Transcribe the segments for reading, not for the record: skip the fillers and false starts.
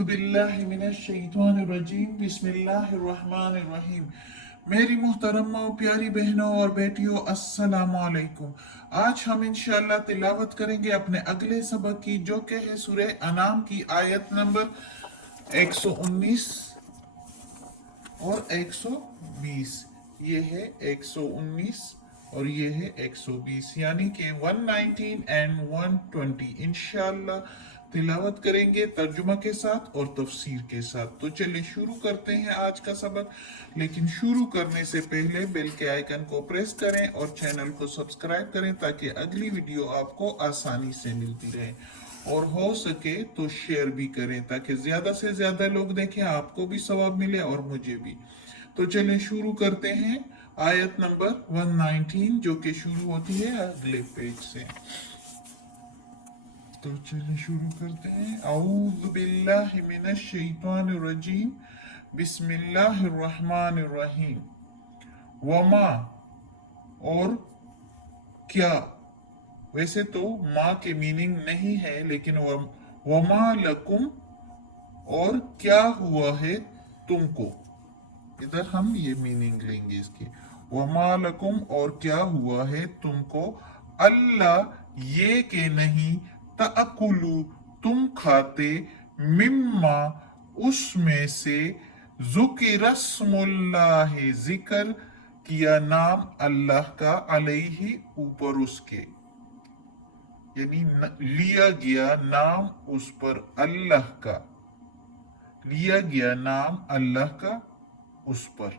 औज़ु बिल्लाहि मिनश्शैतानिर्रजीम बिस्मिल्लाहिर्रहमानिर्रहीम। मेरी मुहतरम और प्यारी बहनों और बेटियों, अस्सलाम वालेकुम। आज हम इंशाअल्लाह तिलावत करेंगे अपने अगले सबक की, जो कि है सूरह अनाम की आयत नंबर 119 और 120। ये है 119 और ये है 120, यानी कि 119 एंड 120 इंशाअल्लाह तिलावत करेंगे तर्जुमा के साथ और तफसीर के साथ। तो चलिए शुरू करते हैं आज का सबक। लेकिन शुरू करने से पहले बेल के आइकन को प्रेस करें और चैनल को सब्सक्राइब करें ताकि अगली वीडियो आपको आसानी से मिलती रहे, और हो सके तो शेयर भी करें ताकि ज्यादा से ज्यादा लोग देखें, आपको भी सवाब मिले और मुझे भी। तो चलिए शुरू करते हैं आयत नंबर 119, जो कि शुरू होती है अगले पेज से। तो चलिए शुरू करते हैं। औज़ु बिल्लाहि मिनश शैतानिर रजीम बिस्मिल्लाहिर रहमानिर रहीम। वमा, और क्या। वैसे तो माँ के मीनिंग नहीं है, लेकिन वमा लकुम, और क्या हुआ है तुमको। इधर हम ये मीनिंग लेंगे इसके। वमा लकुम, और क्या हुआ है तुमको। अल्लाह, ये के नहीं। तअकुलू, तुम खाते। मिम्मा, उसमें से। ज़ुकिरस्मुल्लाह, जिक्र किया नाम अल्लाह का। अलैहि, ऊपर उसके, यानी लिया गया नाम उस पर, अल्लाह का। लिया गया नाम अल्लाह का उस पर।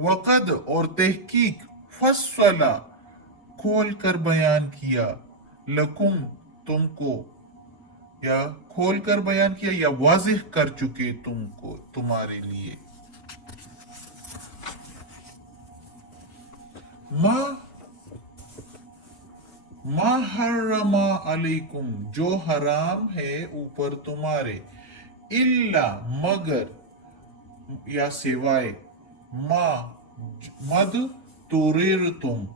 वक़द, और तहकीक। फस्सला, खोल कर बयान किया। लकुम, तुमको, या खोल कर बयान किया, या वाज़िह कर चुके तुमको, तुम्हारे लिए। मा हर्रमा अलैकुम, जो हराम है ऊपर तुम्हारे। इल्ला, मगर, या सिवाय। मा, मद, तुरिर तुम,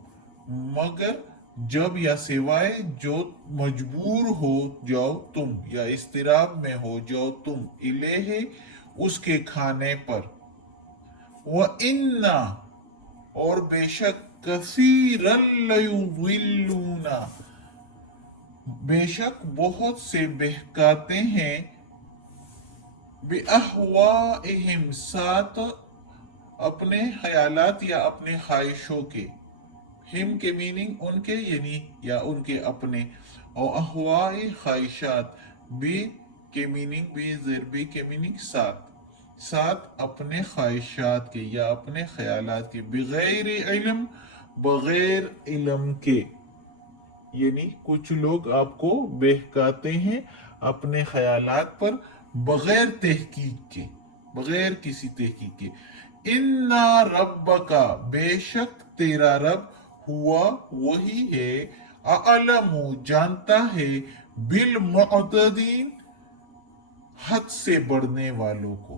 मगर जब या सिवाय जो मजबूर हो जाओ तुम, या इस्तिराब में हो जाओ तुम। इलेहे, उसके खाने पर। व इन्ना, और बेशक। कसीरन लयुज़िल्लूना, बेशक बहुत से बहकाते हैं। बिअहवाइहिम, साथ अपने ख्यालात या अपने ख्वाहिशों के। हिम के मीनिंग उनके, यानी या उनके अपने, और अहवाई ख्वाहिशात। बे के मीनिंग बे के मीनिंग साथ। साथ अपने ख्वाहिशात के या अपने ख्यालात के। बगैर इल्म, बगैर इल्म के, यानी कुछ लोग आपको बहकाते हैं अपने ख्यालात पर बगैर तहकीक के, बगैर किसी तहकीक के। इन्ना रब्बका, बेशक तेरा रब। हुआ, वही है। अअलमु, जानता है। बिल मुअतदीन, हद से बढ़ने वालों को।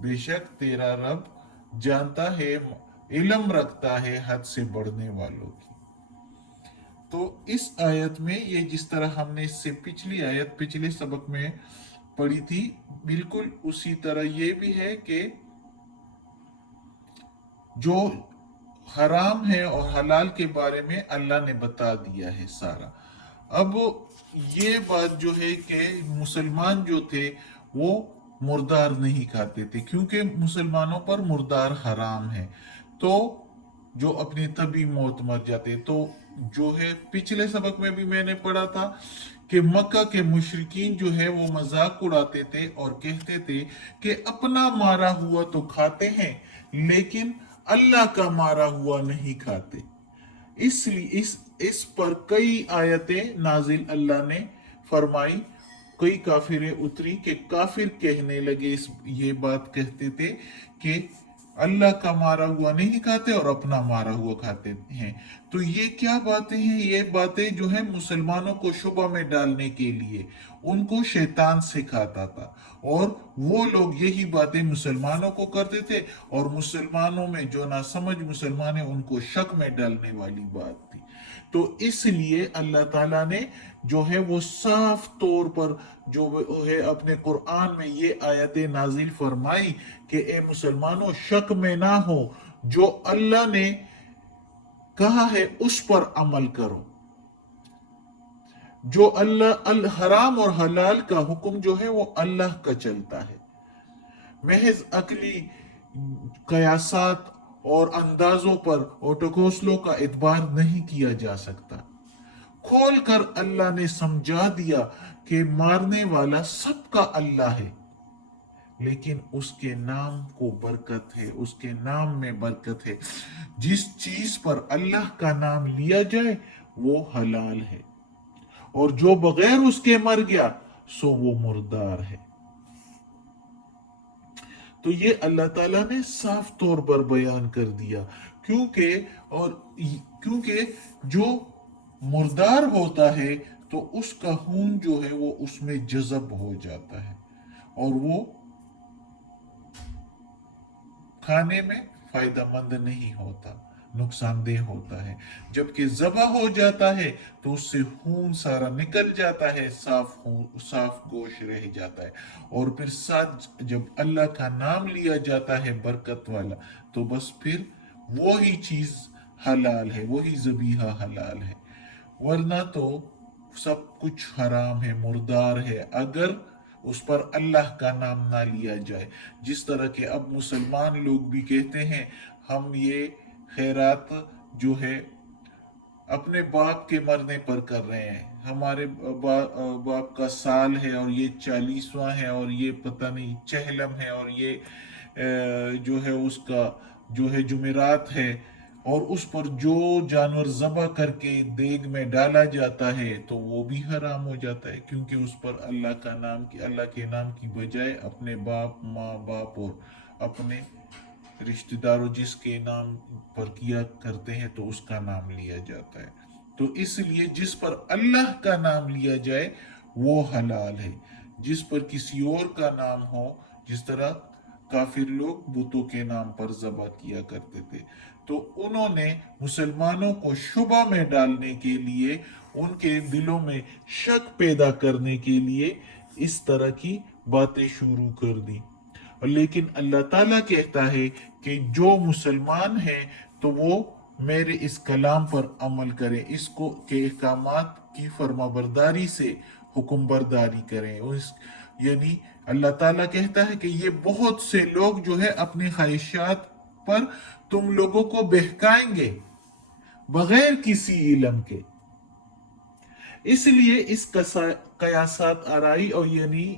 बेशक तेरा रब जानता है, इल्म रखता है हद से बढ़ने वालों की। तो इस आयत में, ये जिस तरह हमने इससे पिछली आयत पिछले सबक में पढ़ी थी, बिल्कुल उसी तरह ये भी है कि जो हराम है और हलाल के बारे में अल्लाह ने बता दिया है सारा। अब ये बात जो है कि मुसलमान जो थे वो मुर्दार नहीं खाते थे, क्योंकि मुसलमानों पर मुर्दार हराम है। तो जो अपनी तभी मौत मर जाते, तो जो है पिछले सबक में भी मैंने पढ़ा था कि मक्का के मुशरिकीन जो है वो मजाक उड़ाते थे और कहते थे कि अपना मारा हुआ तो खाते हैं, लेकिन अल्लाह का मारा हुआ नहीं खाते। इसलिए इस पर कई आयतें नाजिल अल्लाह ने फरमाई, कई काफिरें उतरी कि काफिर कहने लगे, ये बात कहते थे कि अल्लाह का मारा हुआ नहीं खाते और अपना मारा हुआ खाते हैं। तो ये क्या बातें हैं, ये बातें जो है मुसलमानों को शुबा में डालने के लिए उनको शैतान सिखाता था, और वो लोग यही बातें मुसलमानों को करते थे, और मुसलमानों में जो ना समझ मुसलमान है उनको शक में डालने वाली बात थी। تو اس لیے اللہ تعالیٰ نے جو ہے وہ صاف طور پر جو ہے اپنے قرآن میں یہ آیت نازل فرمائی کہ اے مسلمانوں شک میں نہ ہو، جو اللہ نے کہا ہے اس پر عمل کرو. جو اللہ الحرام اور حلال کا حکم جو ہے وہ اللہ کا چلتا ہے. محض عقلی قیاسات اور اندازوں پر اور ٹکوسلوں کا اعتبار نہیں کیا جا سکتا. کھول کر اللہ نے سمجھا دیا کہ مارنے والا سب کا اللہ ہے، لیکن اس کے نام کو برکت ہے، اس کے نام میں برکت ہے. جس چیز پر اللہ کا نام لیا جائے وہ حلال ہے، اور جو بغیر اس کے مر گیا سو وہ مردار ہے. تو یہ اللہ تعالیٰ نے صاف طور پر بیان کر دیا، کیونکہ جو مردار ہوتا ہے تو اس کا خون جو ہے وہ اس میں جذب ہو جاتا ہے اور وہ کھانے میں فائدہ مند نہیں ہوتا، نقصان دہ ہوتا ہے. جبکہ ذبح ہو جاتا ہے تو اس سے خون سارا نکل جاتا ہے، صاف گوشت رہ جاتا ہے. اور پھر ساتھ جب اللہ کا نام لیا جاتا ہے برکت والا، تو بس پھر وہی چیز حلال ہے، وہی ذبیحہ حلال ہے. ورنہ تو سب کچھ حرام ہے، مردار ہے، اگر اس پر اللہ کا نام نہ لیا جائے. جس طرح کہ اب مسلمان لوگ بھی کہتے ہیں ہم یہ خیرات جو ہے اپنے باپ کے مرنے پر کر رہے ہیں، ہمارے باپ کا سال ہے اور یہ 40واں ہے اور یہ پتہ نہیں چہلم ہے اور یہ جو ہے اس کا جو ہے جمعرات ہے، اور اس پر جو جانور ذبح کر کے دیگ میں ڈالا جاتا ہے تو وہ بھی حرام ہو جاتا ہے، کیونکہ اس پر اللہ کے نام کی بجائے اپنے باپ، ماں باپ اور اپنے رشتہ داروں جس کے نام پر کیا کرتے ہیں تو اس کا نام لیا جاتا ہے. تو اس لیے جس پر اللہ کا نام لیا جائے وہ حلال ہے. جس پر کسی اور کا نام ہو، جس طرح کافر لوگ بتوں کے نام پر ذبح کیا کرتے تھے، تو انہوں نے مسلمانوں کو شبہ میں ڈالنے کے لیے، ان کے دلوں میں شک پیدا کرنے کے لیے اس طرح کی باتیں شروع کر دی. لیکن اللہ تعالیٰ کہتا ہے کہ جو مسلمان ہیں تو وہ میرے اس کلام پر عمل کریں، اس کو کے احکامات کی فرما برداری سے حکم برداری کریں. یعنی اللہ تعالیٰ کہتا ہے کہ یہ بہت سے لوگ جو ہے اپنی خواہشات پر تم لوگوں کو بہکائیں گے بغیر کسی علم کے. اس لیے اس قیاسات آرائی اور یعنی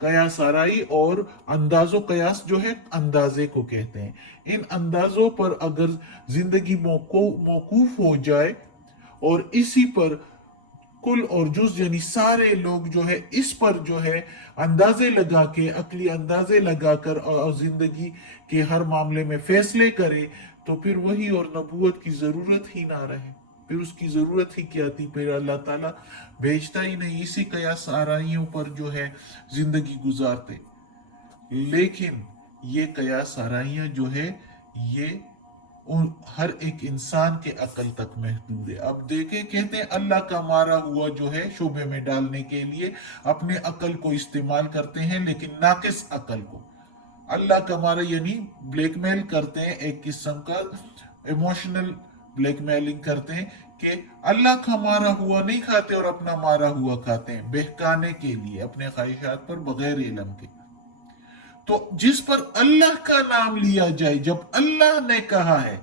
قیاس آرائی اور انداز و قیاس جو ہے اندازے کو کہتے ہیں، ان اندازوں پر اگر زندگی موقوف ہو جائے اور اسی پر کل اور جز یعنی سارے لوگ جو ہے اس پر جو ہے اندازے لگا کے، عقلی اندازے لگا کر اور زندگی کے ہر معاملے میں فیصلے کرے، تو پھر وہی اور نبوت کی ضرورت ہی نہ رہے. پھر اس کی ضرورت ہی کیا تھی؟ پھر اللہ تعالیٰ بھیجتا ہی نہیں، اسی قیاس آرائیوں پر جو ہے زندگی گزارتے. لیکن یہ قیاس آرائیاں جو ہے یہ ہر ایک انسان کے عقل تک محدود ہے. اب دیکھیں، کہتے ہیں اللہ کا مارا ہوا جو ہے شبے میں ڈالنے کے لیے اپنے عقل کو استعمال کرتے ہیں، لیکن ناقص عقل کو. اللہ کا مارا یعنی بلیک میل کرتے ہیں، ایک قسم کا ایموشنل بلیک میلنگ کرتے ہیں کہ اللہ کا مارا ہوا نہیں کھاتے اور اپنا مارا ہوا کھاتے ہیں، بہکانے کے لیے اپنے خواہشات پر بغیر علم کے. تو جس پر اللہ کا نام لیا جائے، جب اللہ نے کہا ہے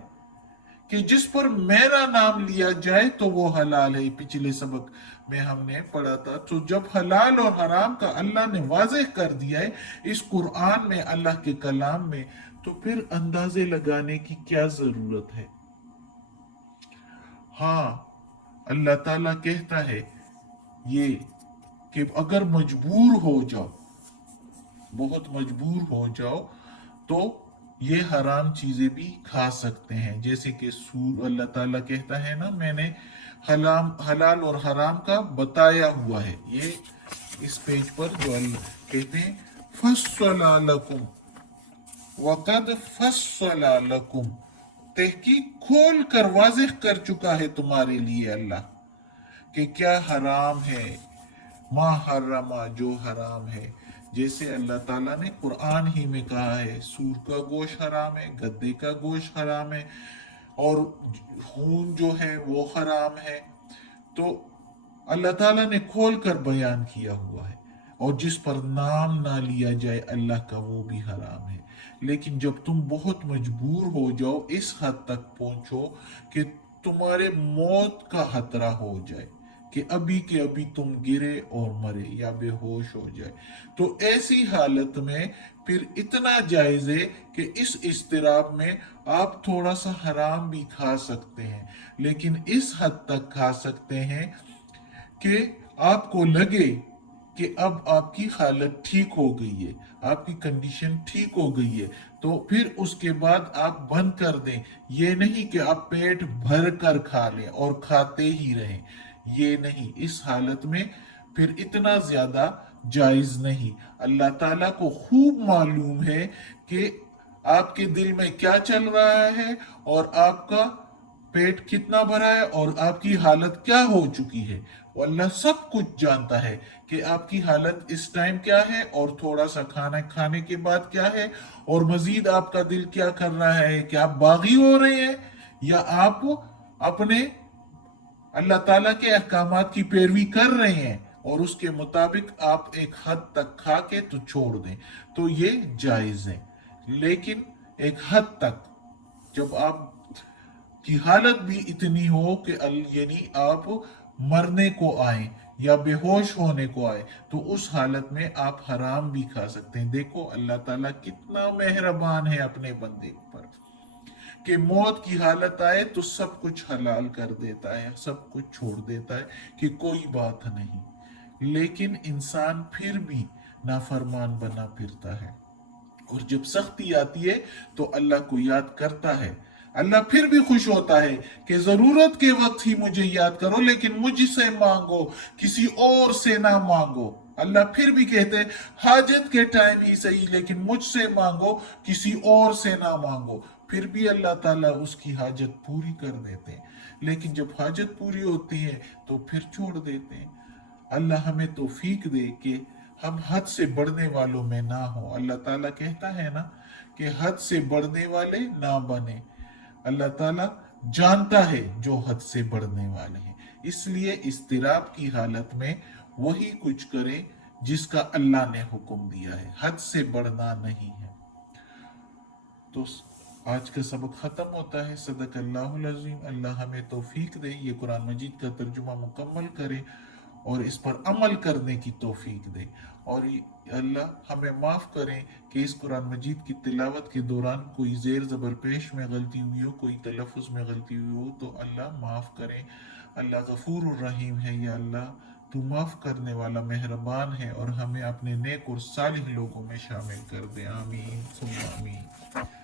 کہ جس پر میرا نام لیا جائے تو وہ حلال ہے، پچھلے سبق میں ہم نے پڑھا تھا. تو جب حلال اور حرام کا اللہ نے واضح کر دیا ہے اس قرآن میں، اللہ کے کلام میں، تو پھر اندازے لگانے کی کیا ضرورت ہے؟ ہاں، اللہ تعالیٰ کہتا ہے یہ کہ اگر مجبور ہو جاؤ، بہت مجبور ہو جاؤ، تو یہ حرام چیزیں بھی کھا سکتے ہیں. جیسے کہ سور اللہ تعالیٰ کہتا ہے نا، میں نے حلال اور حرام کا بتایا ہوا ہے. یہ اس پیج پر جو اللہ کہتے ہیں فَصَّلَ لَكُمْ وَقَدْ فَصَّلَ لَكُمْ तहकीक खोल कर वाज़ेह कर चुका है तुम्हारे लिए अल्लाह कि क्या हराम है, मा हर्रमा जो हराम है। जैसे अल्लाह ताला ने कुरान ही में कहा है सूर का गोश्त हराम है, गद्दे का गोश्त हराम है, और खून जो है वो हराम है। तो अल्लाह ताला ने खोल कर बयान किया हुआ है। और जिस पर नाम ना लिया जाए अल्लाह का वो भी हराम है। लेकिन जब तुम बहुत मजबूर हो जाओ, इस हद तक पहुंचो कि तुम्हारे मौत का खतरा हो जाए, कि अभी के अभी तुम गिरे और मरे या बेहोश हो जाए, तो ऐसी हालत में फिर इतना जायज है कि इस इस्तिराब में आप थोड़ा सा हराम भी खा सकते हैं, लेकिन इस हद तक खा सकते हैं कि आपको लगे कि अब आपकी हालत ठीक हो गई है, आपकी कंडीशन ठीक हो गई है, तो फिर उसके बाद आप बंद कर दें। ये नहीं कि आप पेट भर कर खा लें और खाते ही रहें, ये नहीं। इस हालत में फिर इतना ज्यादा जायज नहीं। अल्लाह ताला को खूब मालूम है कि आपके दिल में क्या चल रहा है और आपका पेट कितना भरा है और आपकी हालत क्या हो चुकी है। वो अल्लाह सब कुछ जानता है कि आपकी हालत इस टाइम क्या है और थोड़ा सा खाना खाने के बाद क्या है, और मजीद आपका दिल क्या कर रहा है कि आप बागी हो रहे हैं या आप अपने अल्लाह ताला के अहकामात की पैरवी कर रहे हैं और उसके मुताबिक आप एक हद तक खा के तो छोड़ दें, तो ये जायज है। लेकिन एक हद तक जब आप की हालत भी इतनी हो कि यानी आप मरने को आए या बेहोश होने को आए, तो उस हालत में आप हराम भी खा सकते हैं। देखो अल्लाह ताला कितना मेहरबान है अपने बंदे पर, कि मौत की हालत आए तो सब कुछ हलाल कर देता है, सब कुछ छोड़ देता है कि कोई बात नहीं। लेकिन इंसान फिर भी नाफरमान बना फिरता है, और जब सख्ती आती है तो अल्लाह को याद करता है। अल्लाह फिर भी खुश होता है कि जरूरत के वक्त ही मुझे याद करो, लेकिन मुझसे मांगो, किसी और से ना मांगो। अल्लाह फिर भी कहते हैं हाजत के टाइम ही सही, लेकिन मुझसे मांगो, किसी और से ना मांगो। फिर भी अल्लाह ताला उसकी हाजत पूरी कर देते हैं, लेकिन जब हाजत पूरी होती है तो फिर छोड़ देते हैं। अल्लाह हमें तौफीक दे कि हम हद से बढ़ने वालों में ना हो। अल्लाह ताला कहता है ना कि हद से बढ़ने वाले ना बने। अल्लाह ताला जानता है जो हद से बढ़ने वाले हैं, इसलिए इस्तिराब की हालत में वही कुछ करें जिसका अल्लाह ने हुक्म दिया है, हद से बढ़ना नहीं है। तो आज का सबक ख़त्म होता है। सदक अल्लाहुल अज़ीम। अल्लाह हमें तौफीक दे, ये कुरान मजीद का तर्जुमा मुकम्मल करे और इस पर अमल करने की तौफीक दे। और अल्लाह हमें माफ़ करें कि इस कुरान मजीद की तिलावत के दौरान कोई ज़ेर ज़बर पेश में गलती हुई हो, कोई तलफ़ुज़ में गलती हुई हो, तो अल्लाह माफ़ करें। अल्लाह गफ़ूर रहीम है। या अल्लाह तू माफ़ करने वाला मेहरबान है, और हमें अपने नेक और सालिह लोगों में शामिल कर दे। आमीन सुम्मा आमीन।